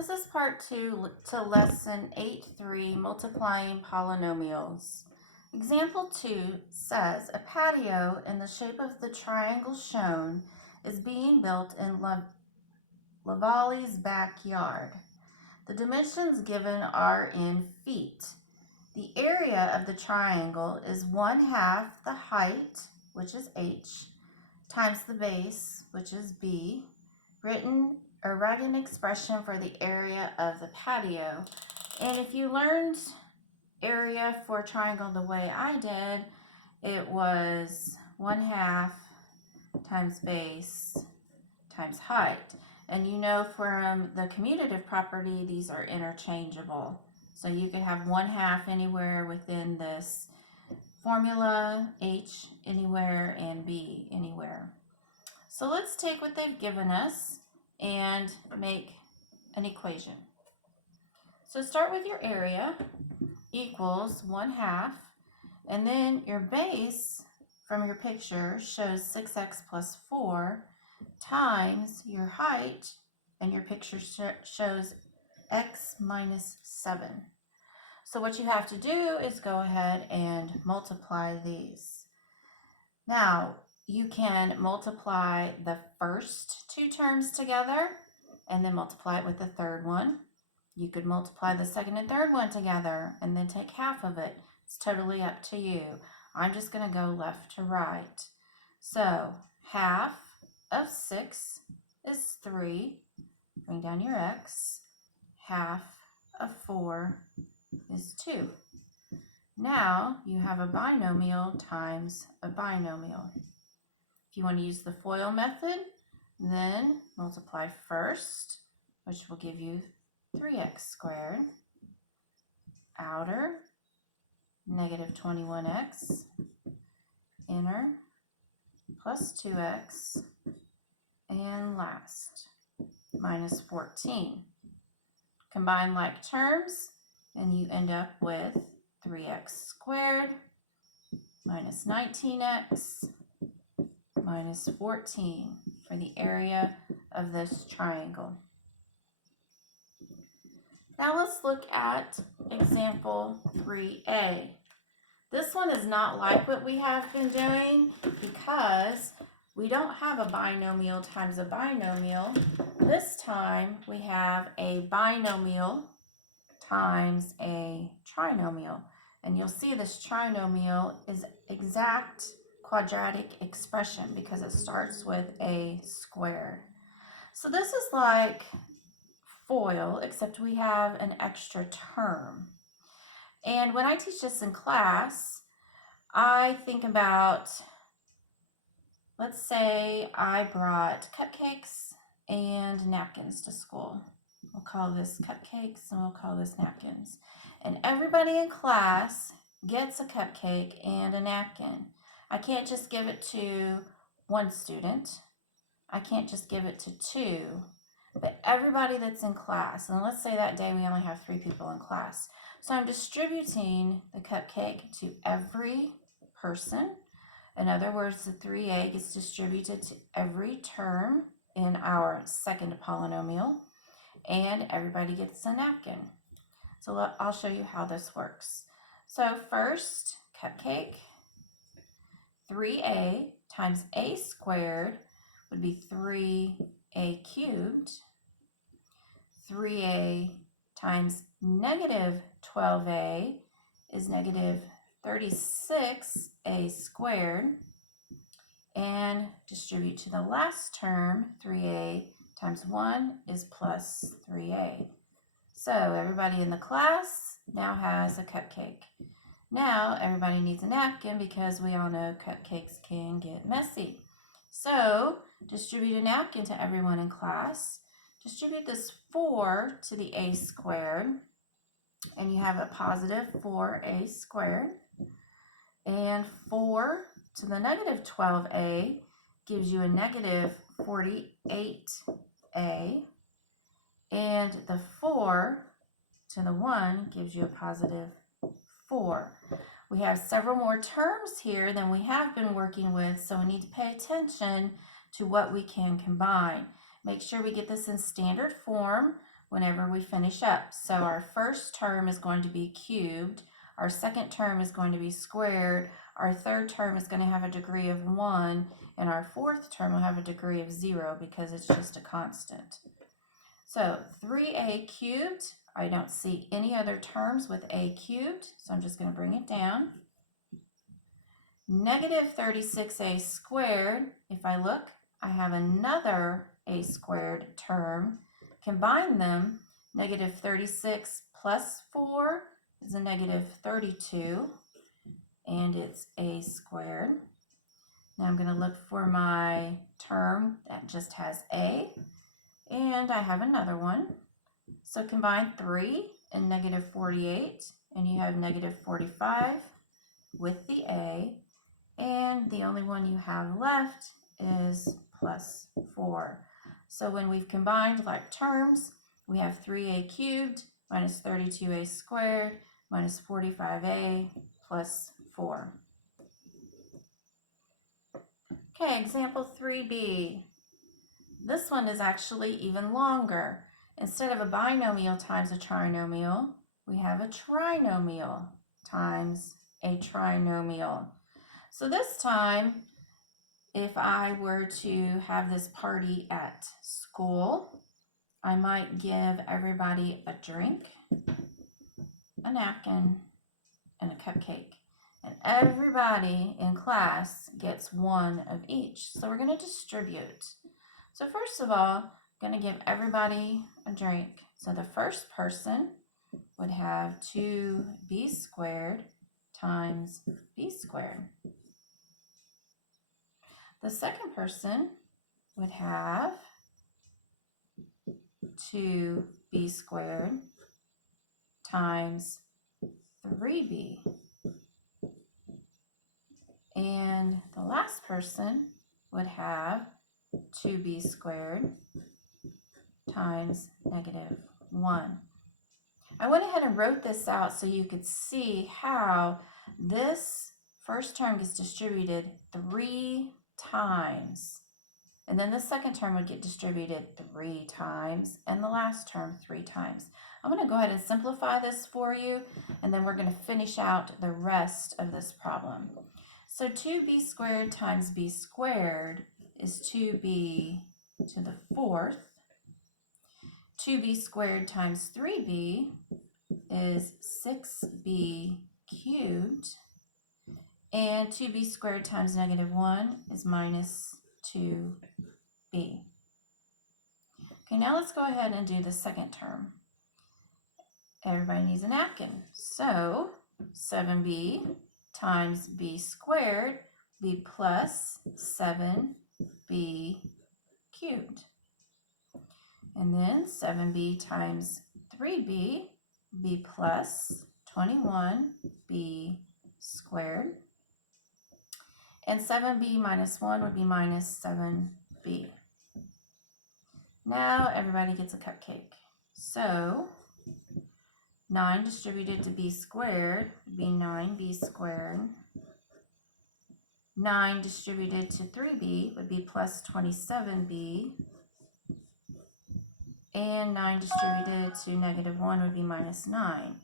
This is part 2 to lesson 8.3, multiplying polynomials. Example 2 says a patio in the shape of the triangle shown is being built in Lavalley's backyard. The dimensions given are in feet. The area of the triangle is 1/2 the height, which is h, times the base, which is b. Write an expression for the area of the patio. And if you learned area for a triangle the way I did, it was 1/2 times base times height. And you know from the commutative property, these are interchangeable. So you could have 1/2 anywhere within this formula, h anywhere, and b anywhere. So let's take what they've given us and make an equation. So start with your area equals 1/2, and then your base from your picture shows 6x plus 4 times your height, and your picture shows x minus 7. So what you have to do is go ahead and multiply these. Now, you can multiply the first two terms together and then multiply it with the third one. You could multiply the second and third one together and then take half of it. It's totally up to you. I'm just going to go left to right. So 1/2 of 6 is 3. Bring down your x. 1/2 of 4 is 2. Now you have a binomial times a binomial. If you want to use the FOIL method, then multiply first, which will give you 3x squared, outer, negative 21x, inner, plus 2x, and last, minus 14. Combine like terms, and you end up with 3x squared minus 19x minus 14 for the area of this triangle. Now let's look at example 3a. This one is not like what we have been doing because we don't have a binomial times a binomial. This time we have a binomial times a trinomial. And you'll see this trinomial is exact quadratic expression because it starts with a square. So this is like FOIL, except we have an extra term. And when I teach this in class, I think about, let's say I brought cupcakes and napkins to school. We'll call this cupcakes and we'll call this napkins. And everybody in class gets a cupcake and a napkin. I can't just give it to one student. I can't just give it to two, but everybody that's in class. And let's say that day we only have 3 people in class. So I'm distributing the cupcake to every person. In other words, the 3a gets distributed to every term in our second polynomial, and everybody gets a napkin. So I'll show you how this works. So first, cupcake, 3a times a squared would be 3a cubed. 3a times negative 12a is negative 36a squared. And distribute to the last term, 3a times 1 is plus 3a. So everybody in the class now has a cupcake. Now everybody needs a napkin because we all know cupcakes can get messy. So distribute a napkin to everyone in class. Distribute this 4 to the a squared, and you have a positive 4a squared. And 4 to the negative 12a gives you a negative 48a. And the 4 to the 1 gives you a positive 4. We have several more terms here than we have been working with, so we need to pay attention to what we can combine. Make sure we get this in standard form whenever we finish up. So our first term is going to be cubed, our second term is going to be squared, our third term is going to have a degree of 1, and our fourth term will have a degree of 0 because it's just a constant. So 3a cubed, I don't see any other terms with a cubed, so I'm just going to bring it down. Negative 36a squared, if I look, I have another a squared term. Combine them, negative 36 plus 4 is a negative 32, and it's a squared. Now I'm going to look for my term that just has a, and I have another one. So combine 3 and negative 48, and you have negative 45 with the a, and the only one you have left is plus 4. So when we've combined like terms, we have 3a cubed minus 32a squared minus 45a plus 4. Okay, example 3b. This one is actually even longer. Instead of a binomial times a trinomial, we have a trinomial times a trinomial. So this time, if I were to have this party at school, I might give everybody a drink, a napkin, and a cupcake. And everybody in class gets one of each. So we're going to distribute. So first of all, I'm going to give everybody a drink. So the first person would have 2b squared times b squared. The second person would have 2b squared times 3b. And the last person would have 2b squared times negative 1. I went ahead and wrote this out so you could see how this first term gets distributed 3 times. And then the second term would get distributed 3 times, and the last term 3 times. I'm going to go ahead and simplify this for you, and then we're going to finish out the rest of this problem. So 2b squared times b squared is 2b to the 4th. 2b squared times 3b is 6b cubed. And 2b squared times negative 1 is minus 2b. Okay, now let's go ahead and do the second term. Everybody needs a napkin. So 7b times b squared will be plus 7b cubed. And then 7b times 3b will be plus 21b squared. And 7b minus 1 would be minus 7b. Now everybody gets a cupcake. So 9 distributed to b squared would be 9b squared. 9 distributed to 3b would be plus 27b. And 9 distributed to negative 1 would be minus 9.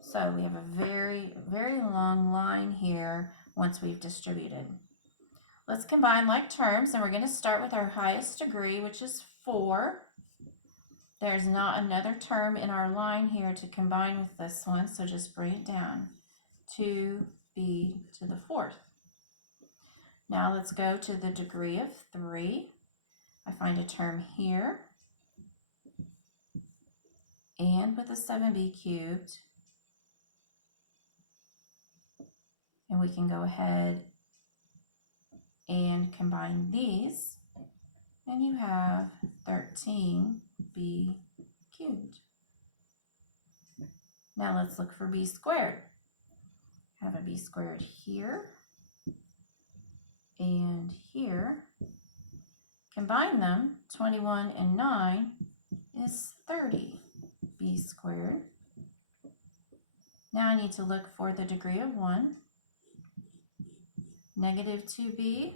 So we have a very, very long line here once we've distributed. Let's combine like terms, and we're going to start with our highest degree, which is 4. There's not another term in our line here to combine with this one, so just bring it down. 2b to the 4th. Now let's go to the degree of 3. I find a term here, and with a 7b cubed, and we can go ahead and combine these, and you have 13b cubed. Now let's look for b squared. I have a b squared here and here. Combine them, 21 and 9 is 30b squared. Now I need to look for the degree of 1. Negative 2b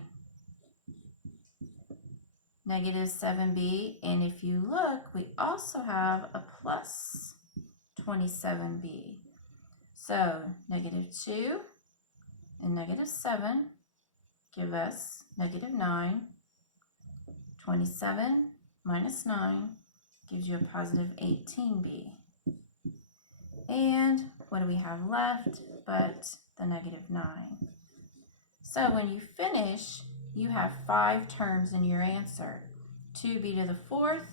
negative 7b, and if you look, we also have a plus 27b. So negative 2 and negative 7 give us negative 9. 27 minus 9 gives you a positive 18b. And what do we have left but the negative 9? So when you finish, you have 5 terms in your answer. 2b to the 4th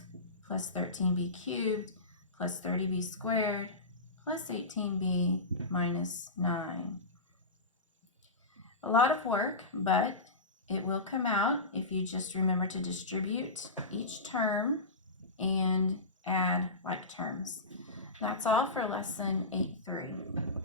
plus 13b cubed plus 30b squared plus 18b minus 9. A lot of work, but it will come out if you just remember to distribute each term and add like terms. That's all for lesson 8.3.